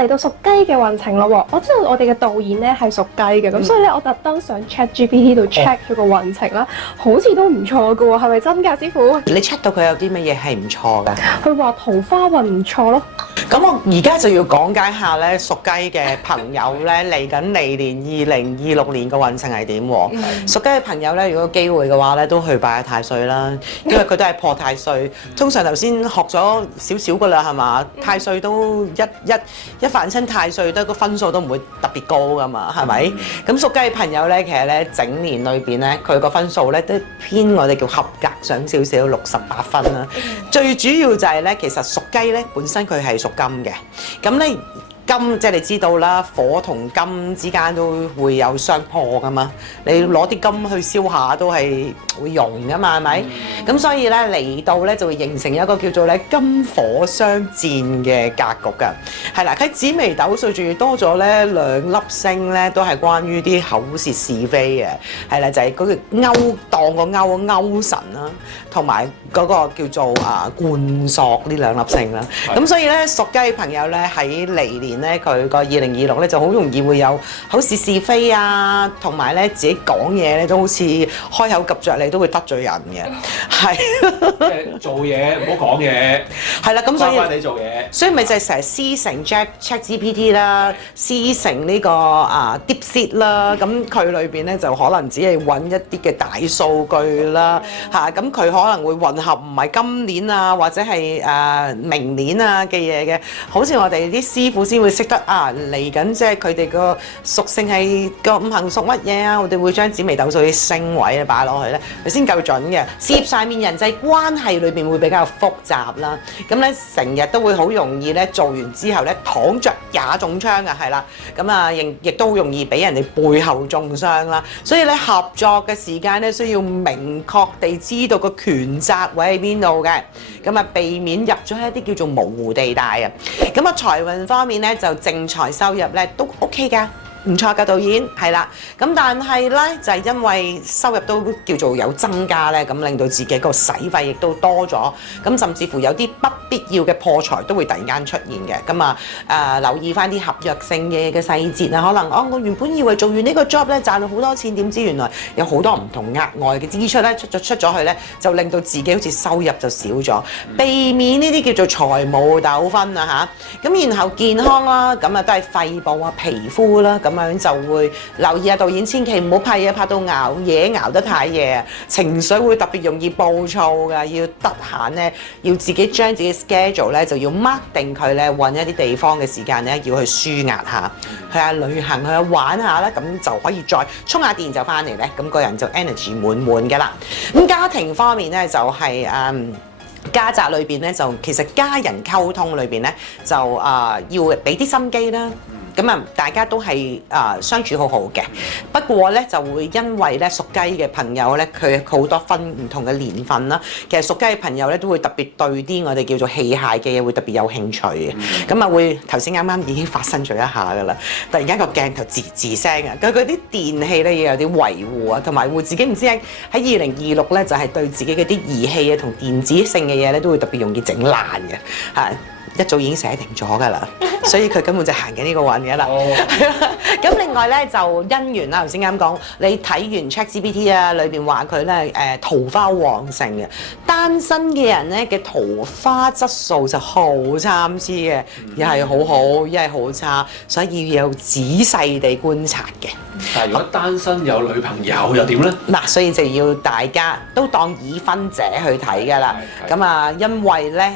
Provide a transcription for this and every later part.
嚟到屬雞嘅運程咯喎，我知道我哋嘅導演咧係屬雞嘅，咁所以咧我特登上 ChatGPT 度 check 佢個運程啦，好似都唔錯嘅喎，係咪真㗎，師傅？你 check 到佢有啲乜嘢係唔錯㗎？佢話桃花運唔錯咯。咁我而家就要講解下咧屬雞嘅朋友咧嚟緊嚟年2026年嘅運程係點喎？屬雞嘅朋友咧，如果有機會嘅話咧，都去拜下太歲啦，因為佢都係破太歲。通常頭先學咗少少㗎啦，係嘛？太歲都一犯親太歲，都個分數都唔會特別高㗎嘛，係咪？咁屬雞嘅朋友咧，其實咧整年裏邊咧，佢個分數咧都偏我哋叫合格上少少68分啦。最主要就係咧，其實屬雞咧本身佢係屬金嘅，咁咧金即係你知道啦，火同金之間都會有相破噶嘛，你攞啲金去燒下都係會溶噶嘛，係咪？咁所以咧嚟到咧就會形成一個叫做咧金火相戰嘅格局㗎，係啦，喺紫微斗數仲要多咗咧2粒星咧，都係關於啲口舌是非嘅，係啦，就係嗰個勾當個勾神啦，同埋嗰個叫做貫索呢2粒星啦。咁所以咧屬雞嘅朋友咧喺嚟年咧佢個2026咧就好容易會有口舌是非啊，同埋咧自己講嘢咧都好似開口及着你都會得罪人嘅，係即係做嘢唔好講嘢，係啦，咁所以乖乖地做嘢，所以咪就係成日師承 ChatGPT 啦，師承呢個DeepSeek 啦，咁佢裏邊咧就可能只係揾一啲嘅大數據啦，嚇咁佢可能會混合唔係今年啊或者係明年啊嘅嘢嘅，好似我哋啲師傅先會識得嚟緊，即係佢哋個屬性係個五行屬乜嘢啊，我哋會將紫微斗數啲星位咧擺落去咧，佢先夠準嘅。事業上面人際關係裏邊會比較複雜啦，咁咧成日都會好容易咧做完之後咧躺着也中槍啊，係啦，咁亦都好容易俾人哋背後中傷啦，所以咧合作嘅時間咧需要明確地知道個權責位喺邊度嘅，咁避免入咗一啲叫做模糊地帶啊，咁財運方面咧就正財收入咧都 OK 㗎。唔錯㗎，導演係啦，咁但係咧就係因為收入都叫做有增加咧，咁令到自己個使費亦都多咗，咁甚至乎有啲不必要嘅破財都會突然間出現嘅，咁留意翻啲合約性嘅細節啊，可能我原本以為做完呢個 job 咧賺到好多錢，點知原來有好多唔同額外嘅支出咧出咗去咧，就令到自己好似收入就少咗，避免呢啲叫做財務糾紛啊嚇，咁然後健康啦，咁都係肺部啊、皮膚啦。咁樣就會留意下導演，千祈唔好拍嘢拍到熬夜，熬得太夜，情緒會特別容易暴躁㗎。要得閒咧，要自己將自己 schedule 咧就要 mark 定佢咧，揾一啲地方嘅時間咧，要去舒壓下，去下旅行，去下玩下啦，咁就可以再充下電就翻嚟咧，咁個人就 energy 滿滿㗎啦。咁家庭方面咧就係家宅裏邊咧就其實家人溝通裏邊咧就要俾啲心機啦。咁大家都係相處好好嘅，不過咧就會因為咧屬雞嘅朋友咧，佢好多分唔同嘅年份啦。其實屬雞嘅朋友咧都會特別對啲我哋叫做器械嘅嘢會特別有興趣嘅。咁會頭先啱啱已經發生咗一下㗎啦，突然間個鏡頭吱聲啊！佢啲電器咧要有啲維護啊，同埋會自己唔知喺2026咧就係對自己嗰啲儀器啊同電子性嘅嘢咧都會特別容易整爛嘅嚇。一早已經寫定咗㗎啦，所以佢根本就行緊呢個運㗎啦。咁另外咧就姻緣啦，頭先啱講，你睇完 ChatGPT 啊，裏邊話佢咧桃花旺盛嘅，單身嘅人咧嘅桃花質素就好參差嘅，一係好好，一係好差，所以要仔細地觀察嘅。但係如果單身有女朋友又點咧？嗱，所以就要大家都當已婚者去睇㗎啦。咁因為咧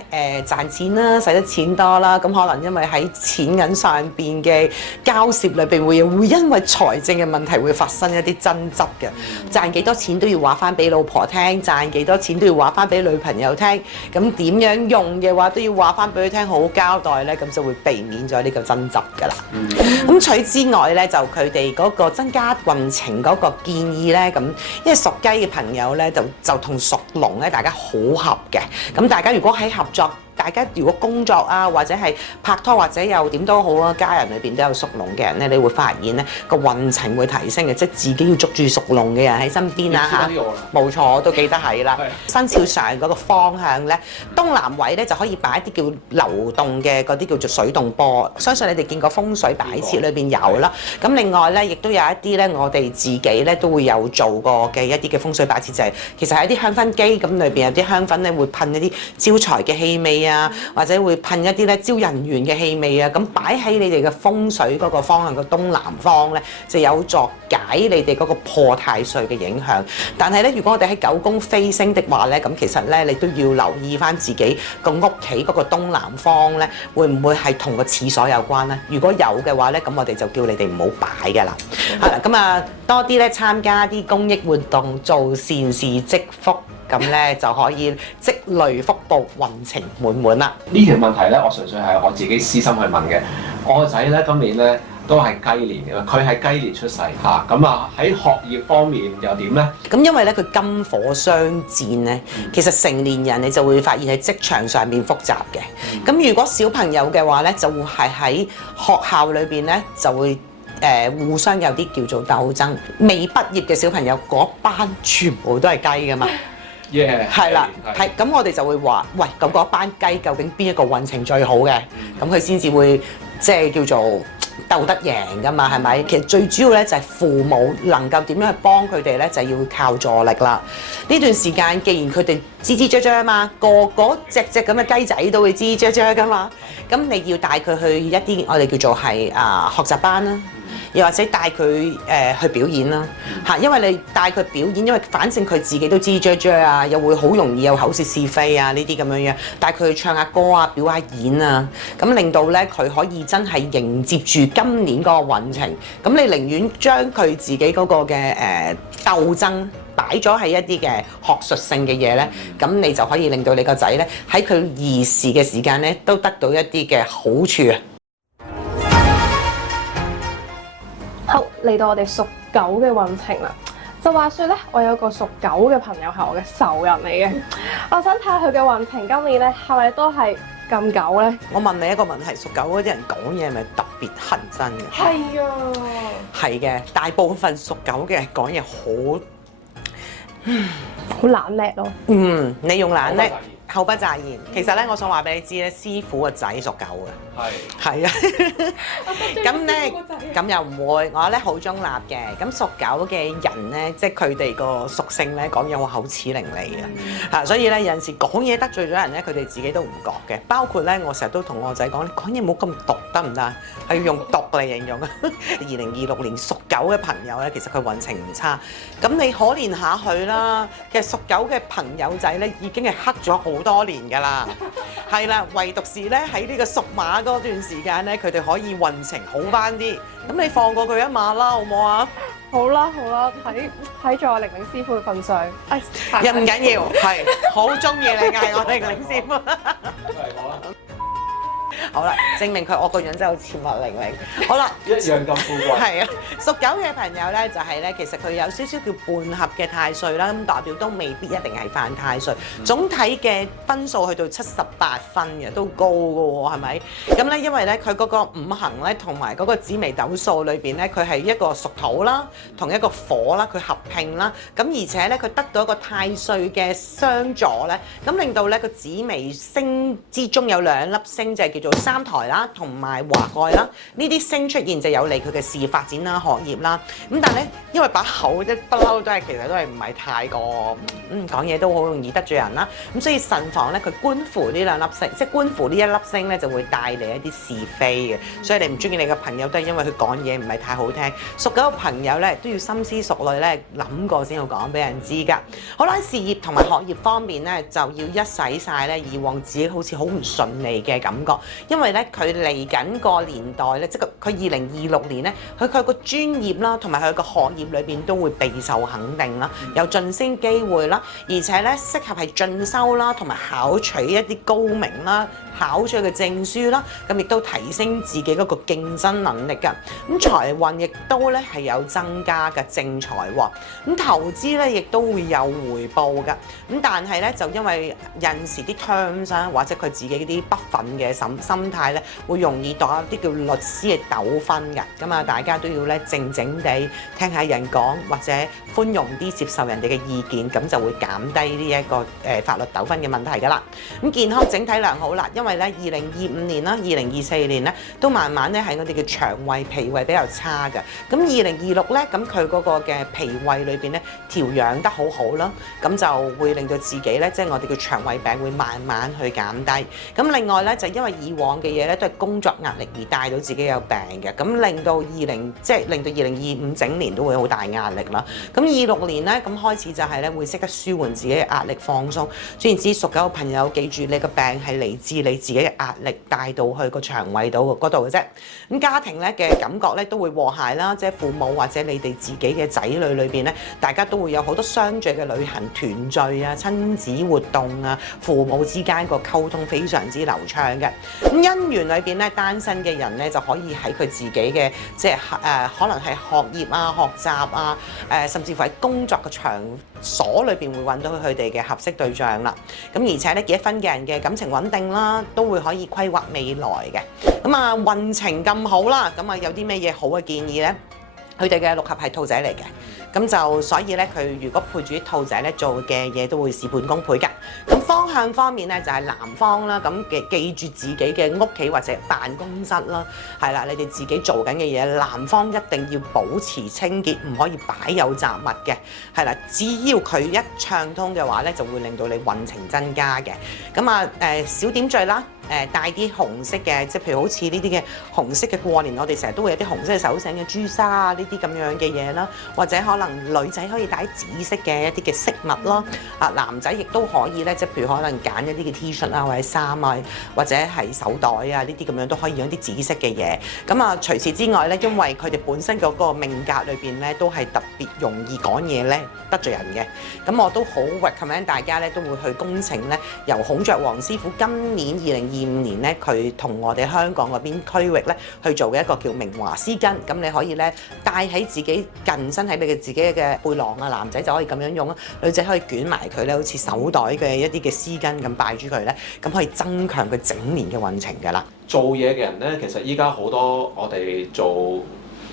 賺錢啦，使得錢多啦，咁可能因為喺錢銀上邊嘅交涉裏邊會因為財政嘅問題會發生一啲爭執嘅。賺幾多錢都要話翻俾老婆聽，賺幾多錢都要話翻俾女朋友聽。咁點樣用嘅話都要話翻俾佢聽，好好交代咧，咁就會避免咗呢個爭執㗎啦。咁除之外咧，就佢哋嗰個增加運程嗰個建議咧，咁因為屬雞嘅朋友咧就同屬龍咧，大家好合嘅。咁大家如果喺合作大家如果工作啊，或者係拍拖或者又點都好啊，家人裏邊都有屬龍嘅人咧，你會發現咧個運程會提升嘅，即係自己要捉住屬龍嘅人喺身邊啊嚇。冇錯，我都記得係啦。生肖上嗰個方向咧，東南位咧就可以擺一啲叫流動嘅嗰啲叫做水動波，相信你哋見過風水擺設裏邊有啦。咁另外咧，亦都有一啲咧，我哋自己咧都會有做過嘅一啲嘅風水擺設，就係其實係一啲香薰機，咁裏邊有啲香薰咧會噴一啲招財嘅氣味啊，或者會噴一啲咧招人緣嘅氣味啊，咁擺喺你哋嘅風水嗰個方向嘅東南方咧，就有助解你哋嗰個破太歲嘅影響。但係咧，如果我哋喺九宮飛星的話咧，咁其實咧你都要留意翻自己個屋企嗰個東南方咧，會唔會係同個廁所有關咧？如果有嘅話咧，咁我哋就叫你哋唔好擺㗎啦。係啦，咁啊多啲咧參加啲公益活動，做善事積福，咁咧就可以積累福報，運程滿滿啦。呢條問題咧，我純粹係我自己私心去問嘅。我個仔咧今年咧都係雞年嘅，佢係雞年出世嚇，咁啊喺學業方面又點咧？咁因為咧佢金火相戰咧，其實成年人你就會發現喺職場上面複雜嘅。咁如果小朋友嘅話咧，就會係喺學校裏邊咧就會互相有啲叫做鬥爭。未畢業嘅小朋友嗰班全部都係雞噶嘛。係啦，係咁我哋就會話，喂，咁嗰班雞究竟邊一個運程最好嘅？咁佢先至會即係叫做鬥得贏㗎嘛，係咪？其實最主要咧就係父母能夠點樣去幫佢哋咧，就要靠助力啦。呢段時間既然佢哋吱吱喳喳啊嘛，個隻咁嘅雞仔都會吱吱喳喳㗎嘛，咁你要帶佢去一啲我哋叫做係學習班啦。又或者帶佢去表演啦嚇，因為你帶佢表演，因為反正佢自己都知啫啫啊，又會好容易有口舌是非啊呢啲咁樣樣，帶佢去唱下歌啊、表下演啊，咁令到咧佢可以真係迎接住今年嗰個運程。咁你寧願將佢自己嗰個嘅鬥爭擺咗喺一啲嘅學術性嘅嘢咧，咁你就可以令到你個仔咧喺佢兒時嘅時間咧都得到一啲嘅好處啊！好，嚟到我哋屬狗嘅運程啦。就話說咧，我有個屬狗嘅朋友係我嘅仇人嚟嘅。我想睇下佢嘅運程今年咧係咪都係咁狗咧？我問你一個問題，屬狗嗰啲人講嘢係咪特別乞人憎嘅？係啊，係嘅，大部分屬狗嘅人講嘢好冷叻咯。你用冷叻。口不擇言，其實咧，我想話俾你知咧，師傅個仔屬狗嘅，係啊，咁咧，咁又唔會，我咧好中立嘅。咁屬狗嘅人咧，即係佢哋個屬性咧，講嘢好口齒伶俐嘅，嚇，所以咧有陣時講嘢得罪咗人咧，佢哋自己都唔覺嘅。包括咧，我成日都同我個仔講，你講嘢冇咁毒得唔得？係要用毒嚟形容啊。2026年屬狗嘅朋友咧，其實佢運程唔差，咁你可憐下佢啦。其實屬狗嘅朋友仔咧，已經係黑咗好多年㗎啦，係啦，唯獨是咧喺呢個屬馬嗰段時間咧，佢哋可以運程好翻啲。咁你放過佢一馬啦，好唔好啊？好啦，睇在我玲玲師傅嘅份上，又唔緊要，係好中意你嗌我玲玲師傅。好啦，證明佢我個樣真係好似麥玲玲。好啦，一樣咁富貴。係啊，屬狗嘅朋友咧，就係咧，其實佢有少少叫半合嘅太歲啦，咁代表都未必一定係犯太歲。總體嘅分數去到78分嘅，都高嘅喎，係咪？咁咧，因為咧佢嗰個五行咧，同埋嗰個紫微斗數裏邊咧，佢係一個屬土啦，同一個火啦，佢合併啦。咁而且咧，佢得到一個太歲嘅相助咧，咁令到咧個紫微星之中有兩粒星，就係叫做三台啦，同埋華蓋啦，呢啲星出現就有利佢嘅事業發展啦、學業啦。咁但係咧，因為把口一不嬲都係其實都係唔係太過講嘢都好容易得罪人啦。咁所以慎防咧，佢觀乎呢兩粒星，即係觀乎呢一粒星咧，就會帶嚟一啲是非嘅。所以你唔中意你嘅朋友都係因為佢講嘢唔係太好聽。屬狗嘅朋友咧都要深思熟慮咧，諗過先好講俾人知㗎。好啦，事業同埋學業方面咧，就要一洗晒咧以往自己好似好唔順利嘅感覺。因為咧，佢嚟緊個年代咧，即係佢2026年咧，佢個專業啦，同埋佢個學業裏邊都會備受肯定啦，有晉升機會啦，而且咧適合係進修啦，同埋考取一啲高明啦，考取嘅證書啦，咁亦都提升自己嗰個競爭能力㗎。咁財運亦都咧係有增加嘅正財喎。咁投資咧亦都會有回報㗎。咁但係咧就因為有陣時啲 terms 啊，或者佢自己啲不忿嘅心態咧，會容易墮一啲叫律師嘅糾紛㗎。咁啊，大家都要咧靜靜地聽下人講，或者寬容啲接受人哋嘅意見，咁就會減低呢一個法律糾紛嘅問題㗎啦。咁健康整體良好啦，因為咧2025年啦、2024年咧都慢慢咧喺我哋嘅腸胃脾胃比較差嘅。咁2026咧，咁佢嗰個嘅脾胃裏邊咧調養得好好啦，咁就會令到自己咧即係我哋嘅腸胃病會慢慢去減低。咁另外咧就因為以往嘅嘢咧都係工作壓力而帶到自己有病嘅，咁令到2025整年都會好大壓力啦。咁26年咧咁開始就係咧會識得舒緩自己嘅壓力放鬆。總言之，屬狗嘅朋友記住，你個病係嚟自你自己嘅壓力帶到去個腸胃度嗰度嘅啫。咁家庭咧嘅感覺咧都會和諧啦，即係父母或者你哋自己嘅仔女裏邊咧，大家都會有好多相聚嘅旅行團聚啊、親子活動啊，父母之間個溝通非常之流暢嘅。咁姻緣裏邊咧，單身嘅人咧就可以喺佢自己嘅即係可能係學業啊、學習啊、甚至乎喺工作嘅場所裏邊會揾到佢哋嘅合適對象啦。咁而且咧結婚嘅人嘅感情穩定啦，都會可以規劃未來嘅。咁啊運程咁好啦，咁啊有啲咩嘢好嘅建議咧？佢哋嘅六合係兔仔嚟嘅，咁就所以咧佢如果配住啲兔仔咧做嘅嘢都會事半功倍㗎。咁方向方面咧就係南方啦，咁記住自己嘅屋企或者辦公室啦，係啦，你哋自己做緊嘅嘢，南方一定要保持清潔，唔可以擺有雜物嘅，係啦，只要佢一暢通嘅話咧，就會令到你運程增加嘅。咁啊小點綴啦。帶啲紅色嘅，即係譬如好似呢啲嘅紅色嘅過年，我哋成日都會有啲紅色嘅手繩嘅珠紗啊，呢啲咁樣嘅嘢啦，或者可能女仔可以帶紫色嘅一啲嘅飾物啦，啊男仔亦都可以咧，即係譬如可能揀一啲嘅 T 恤啊，或者衫啊，或者係手袋啊，呢啲咁樣都可以用啲紫色嘅嘢。咁啊，除此之外咧，因為佢哋本身嗰個命格裏邊咧，都係特別容易講嘢咧得罪人嘅。咁我都好 recommend 大家咧，都會去恭請咧，由孔雀王師傅今年2025年咧，佢同我哋香港嗰邊區域咧去做嘅一個叫明華絲巾，咁你可以咧帶喺自己近身喺你嘅自己嘅背囊啊，男仔就可以咁樣用啦，女仔可以捲埋佢咧，好似手袋嘅一啲嘅絲巾咁擺住佢咧，咁可以增強佢整年嘅運程㗎啦。做嘢嘅人咧，其實依家好多我哋做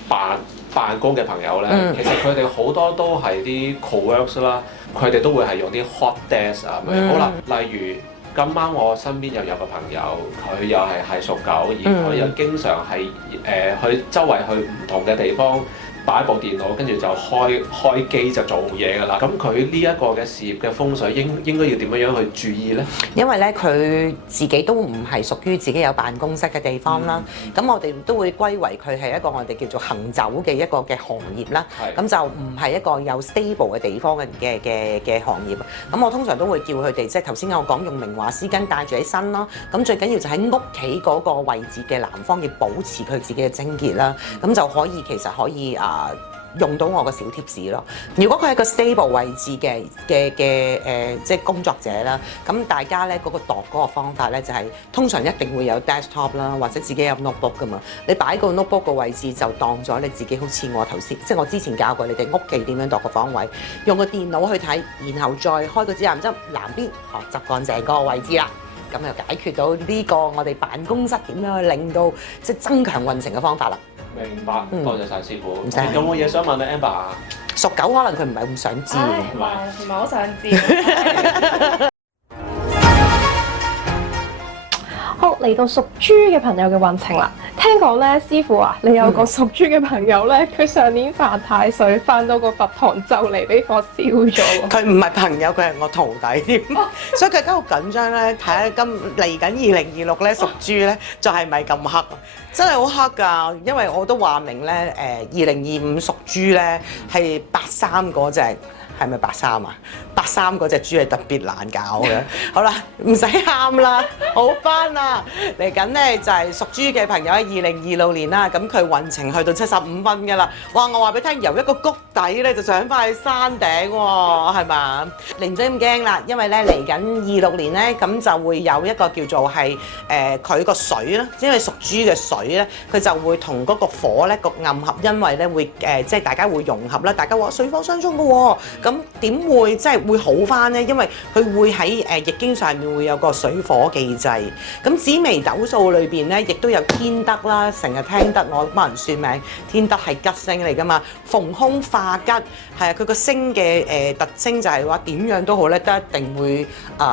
辦公嘅朋友咧，其實佢哋好多都係啲 co-works 啦，佢哋都會係用啲 hot desk 啊咁樣。好啦，例如今晚我身邊又有個朋友，佢又係屬狗，而佢又經常係去周圍去唔同嘅地方擺部電腦，跟住就開機就做嘢㗎啦。咁佢呢一個嘅事業嘅風水應該要點樣去注意呢？因為咧佢自己都唔係屬於自己有辦公室嘅地方啦。咁我哋都會歸為佢係一個我哋叫做行走嘅一個嘅行業啦。咁就唔係一個有 stable 嘅地方嘅行業。咁我通常都會叫佢哋，即係頭先我講用明華絲巾帶住喺身啦。咁最緊要就喺屋企嗰個位置嘅南方要保持佢自己嘅清潔啦。咁就可以其實可以用到我個小貼士咯。如果佢係個 stable 位置嘅即係工作者啦，咁大家咧嗰個度嗰個方法咧就係通常一定會有 desktop 啦，或者自己有 notebook 噶嘛。你擺個 notebook 個位置就當咗你自己好似我頭先，即係我之前教過你哋屋企點樣度個方位，用個電腦去睇，然後再開個指南針南邊執乾淨嗰個位置啦。咁就解決到呢個我哋辦公室點樣去令到即係增強運程嘅方法啦。明白，多謝晒師傅。有冇嘢想問啊 Amber？屬狗可能佢唔係咁想知，唔係好想知。好，嚟到屬豬嘅朋友嘅運程啦。聽講咧，師傅啊，你有個屬豬嘅朋友咧，佢上年犯太歲，犯到個佛堂就嚟俾火燒咗。佢唔係朋友，佢係我徒弟添，所以佢而家好緊張咧。睇下嚟緊2026咧，屬豬咧就係咪咁黑？真係好黑㗎，因為我都話明咧，2025屬豬咧係83嗰隻。係咪83啊83嗰隻豬係特別難搞嘅。好啦，唔使喊啦，好翻啦。嚟緊咧就係屬豬嘅朋友喺2026年啦，咁佢運程去到75分㗎啦。哇！我話俾你聽，由一個谷底咧就上翻去山頂喎，係嘛？你唔使咁驚啦，因為咧嚟緊26年咧，咁就會有一個叫做係佢個水啦，因為屬豬嘅水咧，佢就會同嗰個火咧個暗合，因為咧會即係大家會融合啦。大家話水火相沖嘅喎，咁點會即係會好翻咧？因為佢會喺易經上面會有個水火既濟。咁紫微斗數裏邊咧，亦都有天德啦，成日聽得我幫人算命，天德係吉星嚟㗎嘛，逢凶化吉，係啊，佢個星嘅特徵就係話點樣都好咧，都一定會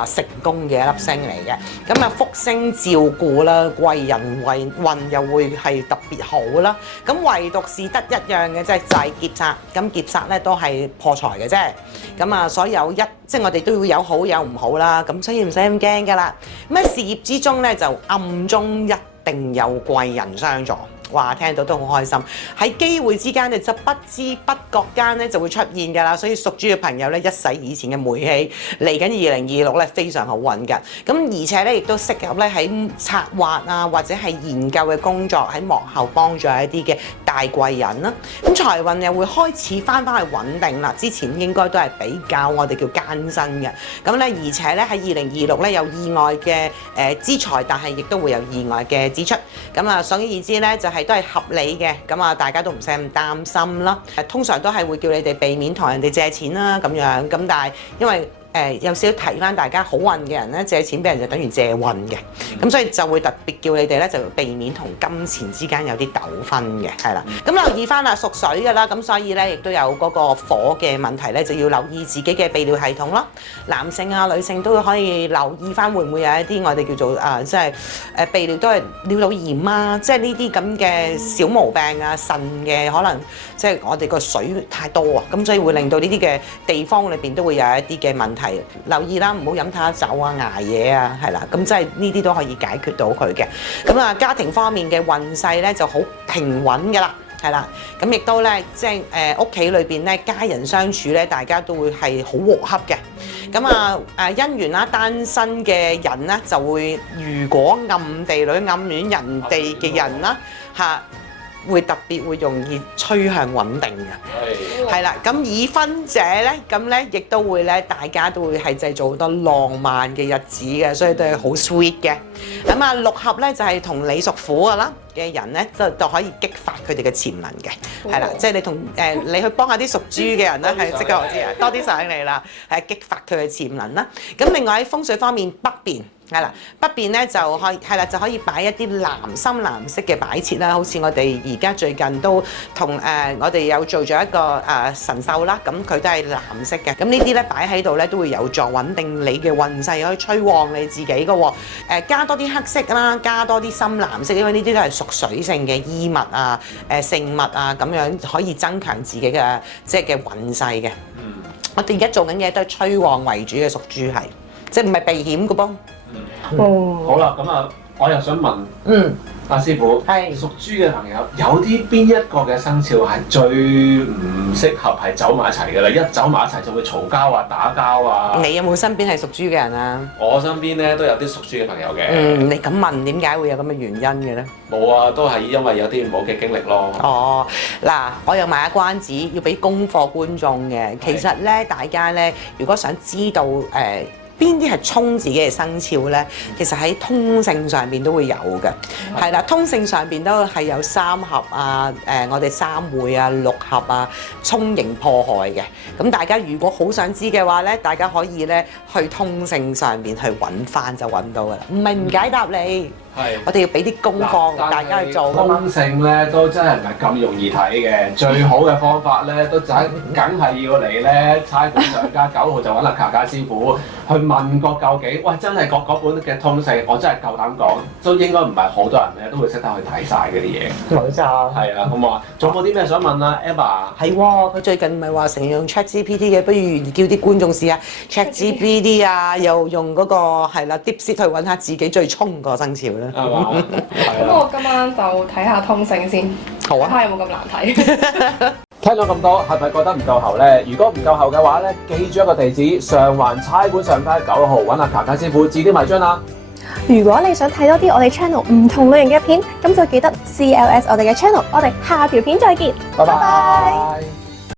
成功嘅一粒星嚟嘅。咁啊，福星照顧啦，貴人運又會係特別好啦。咁唯獨是得一樣嘅，就係劫煞。咁劫煞咧都係破財嘅啫。咁啊，所有即係我哋都會有好有唔好啦。咁所以唔使咁驚㗎啦。咁喺事業之中咧，就暗中一定有貴人相助。哇！聽到都好開心，喺機會之間咧就不知不覺間咧就會出現㗎啦。所以屬豬嘅朋友咧，一洗以前嘅霉氣，嚟緊2026咧非常好運㗎。咁而且咧亦都適合咧喺策劃啊或者係研究嘅工作喺幕後幫助一啲嘅大貴人啦。咁財運又會開始翻去穩定啦。之前應該都係比較我哋叫艱辛嘅。咁咧而且咧喺2026咧有意外嘅資財，但係亦都會有意外嘅支出。咁啊，所以意思咧就係都係合理嘅，咁啊大家都唔使咁擔心啦。通常都係會叫你哋避免同人哋借錢啦，咁樣咁，但係因為有少少提翻大家好運嘅人咧，借錢俾人就等於借運嘅，咁所以就會特別叫你哋咧就避免同金錢之間有啲糾紛嘅，係啦。咁留意翻啦，屬水嘅啦，咁所以咧亦都有嗰個火嘅問題咧，就要留意自己嘅泌尿系統啦。男性啊、女性都可以留意翻，會唔會有一啲我哋叫做即係泌尿都係尿道炎啊，即係呢啲咁嘅小毛病啊，腎嘅可能即係我哋個水太多啊，咁所以會令到呢啲嘅地方裏邊都會有一啲嘅問題。留意啦，唔好飲太多酒啊、捱夜啊，係啦，咁即係呢啲都可以解決到佢嘅。咁啊，家庭方面嘅運勢咧就好平穩㗎啦，係啦，咁亦都咧即係屋企裏邊咧家人相處咧，大家都會係好和洽嘅。咁啊姻緣啦，單身嘅人咧就會如果暗地裏暗戀人哋嘅人啦嚇。會特別會容易趨向穩定嘅，係啦。咁已婚者咧，咁咧亦都會咧，大家都會係製造好多浪漫嘅日子嘅，所以都係好 sweet 嘅。咁啊，六合咧就係同你屬虎嘅啦嘅人咧，就可以激發佢哋嘅潛能嘅，係啦。即係你同你去幫下啲屬豬嘅人咧，係即刻我知啊，多啲上嚟啦，係激發佢嘅潛能啦。咁另外喺風水方面，北邊。係啦，北邊咧就可以係啦，就可以擺一啲深藍色嘅擺設啦，好似我哋而家最近都同我哋有做咗一個神獸啦，咁佢都係藍色嘅，咁呢啲咧擺喺度咧都會有助穩定你嘅運勢，可以催旺你自己嘅喎。加多啲黑色啦，加多啲深藍色，因為呢啲都係屬水性嘅衣物啊、聖物啊，咁樣可以增強自己嘅即係嘅運勢嘅。我哋而家做緊嘢都係催旺為主嘅，屬豬係，即係唔係避險嘅噃。好啦，咁啊，我又想問，阿師傅，係屬豬嘅朋友，有啲邊一個嘅生肖係最唔適合係走埋一齊嘅啦？一走埋一齊就會嘈交啊、打交啊。你有冇身邊係屬豬嘅人啊？我身邊咧都有啲屬豬嘅朋友嘅。你咁問點解會有咁嘅原因嘅咧？冇啊，都係因為有啲唔好嘅經歷咯。哦，嗱，我又賣下關子，要俾功課觀眾嘅。其實咧，大家咧，如果想知道邊啲係衝自己嘅生肖咧？其實喺通勝上邊都會有嘅，係啦，通勝上邊都係有三合啊，我哋三會啊、六合啊，衝刑破害嘅。咁大家如果好想知嘅話咧，大家可以咧去通勝上邊去揾翻就揾到噶啦，唔係唔解答你。係，我哋要俾啲功課大家去做。通勝咧都真係唔係咁容易睇嘅，最好嘅方法咧都梗係要嚟咧差館上家9號就揾阿卡卡師傅去問個究竟。喂，真係嗰本嘅通勝，我真係夠膽講，都應該唔係好多人咧都會識得去睇晒嗰啲嘢。冇錯。係啊，咁啊，仲有冇啲咩想問啊 Emma？ 係喎，佢最近咪話成日用 ChatGPT 嘅，不如叫啲觀眾試下 ChatGPT 啊，又用嗰個係啦 DeepSeek 去揾下自己最衝個生肖啦。咁我今晚就睇下通勝先，好啊，睇下有冇咁難睇。聽咗咁多，係咪覺得唔夠喉呢？如果唔夠喉嘅話呢，記住一個地址：上環差館上街9號，揾阿卡卡師傅指點迷津啦。如果你想睇多啲我哋 channel 唔同類型嘅片，咁就記得 CLS 我哋嘅 channel。我哋下條片再見，拜拜。